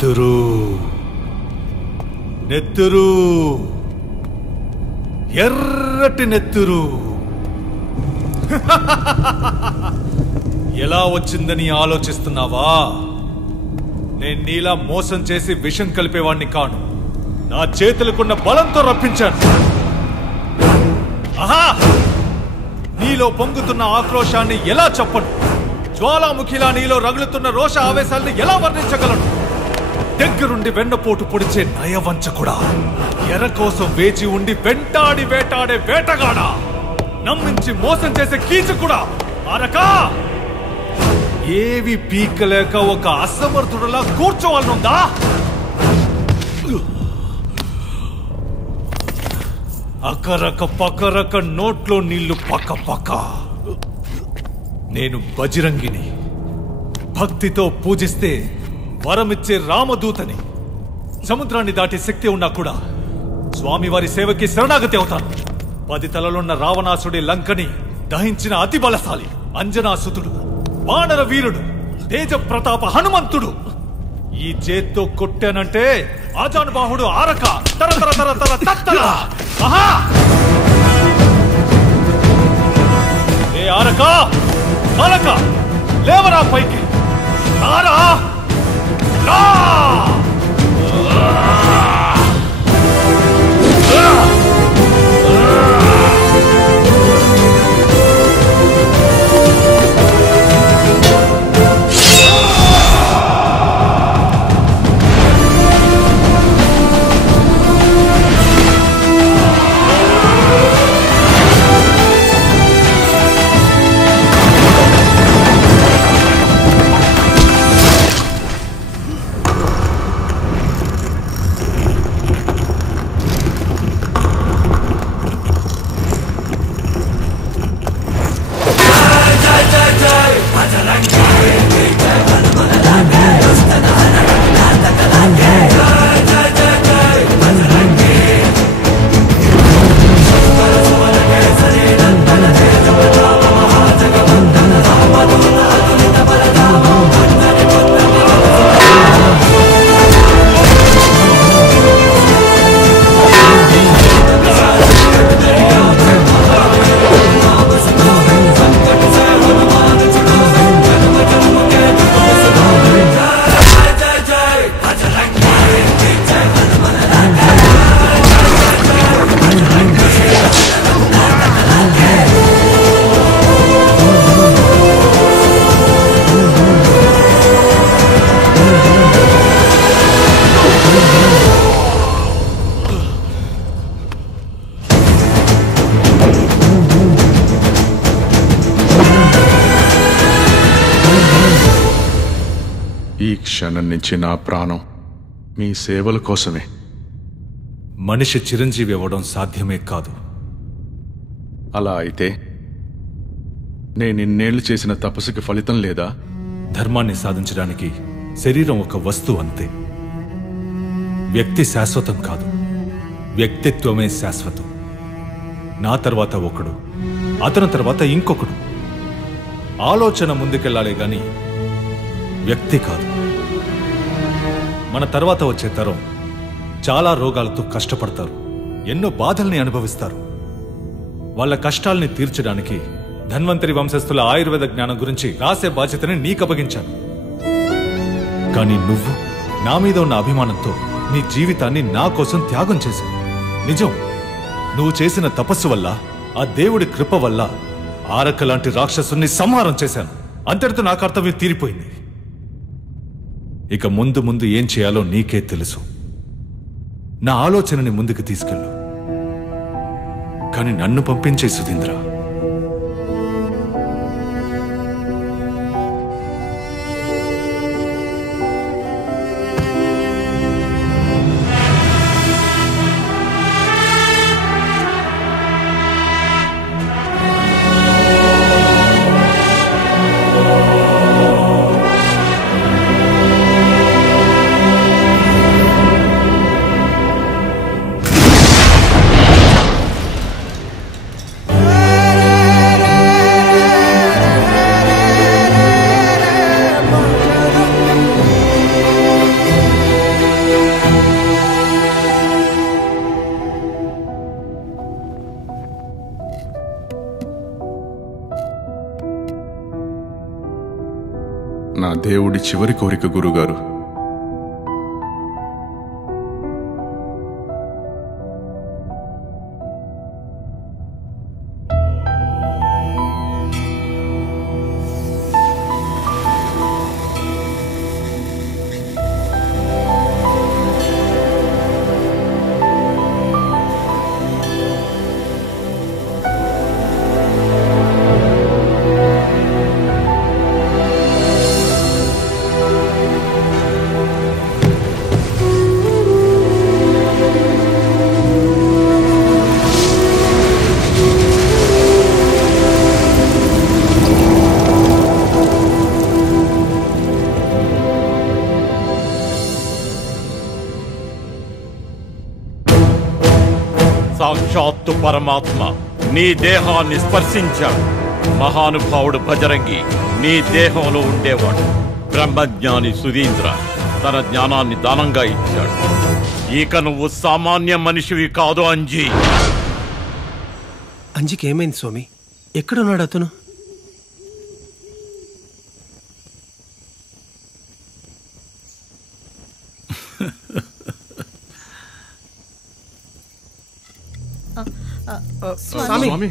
నెత్తురు నెత్తురు ఎర్రటి నెత్తురు ఎలా వచ్చిందని ఆలోచిస్తున్నావా? నేను నీలా మోసం చేసి విషం కలిపేవాణ్ణి కాను. నా చేతులకున్న బలంతో రప్పించాను. ఆహా! నీలో పొంగుతున్న ఆక్రోశాన్ని ఎలా చెప్పను? జ్వాలాముఖిలా నీలో రగులుతున్న రోష ఆవేశాల్ని ఎలా వర్ణించగలను? దగ్గరుండి వెన్నపోటు పొడిచే నయవంచకుడా, ఎర కోసం వేచి ఉండి వెంటాడి వేటాడే వేటగాడా, నమ్మించి మోసం చేసే కీచకుడా, ఆరకా ఏవి పీకలేక ఒక అసమర్థుడులా కూర్చోవాలనుందా? అకరక పకరక నోట్లో నీళ్లు పక్క పక్క. నేను బజరంగిని. భక్తితో పూజిస్తే వరమిచ్చే రామదూతని. సముద్రాన్ని దాటే శక్తి ఉన్నా కూడా స్వామివారి సేవకి శరణాగతి అవుతాను. 10 తలలున్న రావణాసుడి లంకని దహించిన అతి బలశాలి అంజనాసుతుడు, వానర వీరుడు, తేజ ప్రతాప హనుమంతుడు. ఈ చేత్తో కొట్టానంటే ఆజానుబాహుడు ఆరక తర తర తర తర తత్తర. ఆహా! ఏ ఆరక ఆరక, లేవరా పైకి, రారా రా. ఈ క్షణం నుంచి నా ప్రాణం మీ సేవల కోసమే. మనిషి చిరంజీవి అవ్వడం సాధ్యమే కాదు. అలా అయితే నేను ఇన్నేళ్లు చేసిన తపస్సుకి ఫలితం లేదా? ధర్మాన్ని సాధించడానికి శరీరం ఒక వస్తువు అంతే. వ్యక్తి శాశ్వతం కాదు, వ్యక్తిత్వమే శాశ్వతం. నా తర్వాత ఒకడు, అతని తర్వాత ఇంకొకడు. ఆలోచన ముందుకెళ్ళాలే గాని వ్యక్తి కాదు. మన తర్వాత వచ్చే తరం చాలా రోగాలతో కష్టపడతారు, ఎన్నో బాధల్ని అనుభవిస్తారు. వాళ్ళ కష్టాల్ని తీర్చడానికి ధన్వంతరి వంశస్థుల ఆయుర్వేద జ్ఞానం గురించి రాసే బాధ్యతని నీకు అప్పగించాను. కానీ నువ్వు నా మీద ఉన్న అభిమానంతో నీ జీవితాన్ని నా కోసం త్యాగం చేశావు. నిజం, నువ్వు చేసిన తపస్సు వల్ల, ఆ దేవుడి కృప వల్ల ఆరక లాంటి రాక్షసుని సంహారం చేశాను. అంతటితో నా కర్తవ్యం తీరిపోయింది. ఇక ముందు ముందు ఏం చేయాలో నీకే తెలుసు. నా ఆలోచనని ముందుకు తీసుకెళ్ళు, కానీ నన్ను పంపించే సుధీంద్ర. నా దేవుడి చివరి కోరిక గురుగారు. సాక్షాత్తు పరమాత్మ నీ దేహాన్ని స్పర్శించాడు. మహానుభావుడు భజరంగి నీ దేహంలో ఉండేవాడు. బ్రహ్మజ్ఞాని సుధీంద్ర తన జ్ఞానాన్ని దానంగా ఇచ్చాడు. ఇక నువ్వు సామాన్య మనిషివి కాదు అంజీ. అంజికి ఏమైంది స్వామి? ఎక్కడున్నాడు అతను? స్వామి,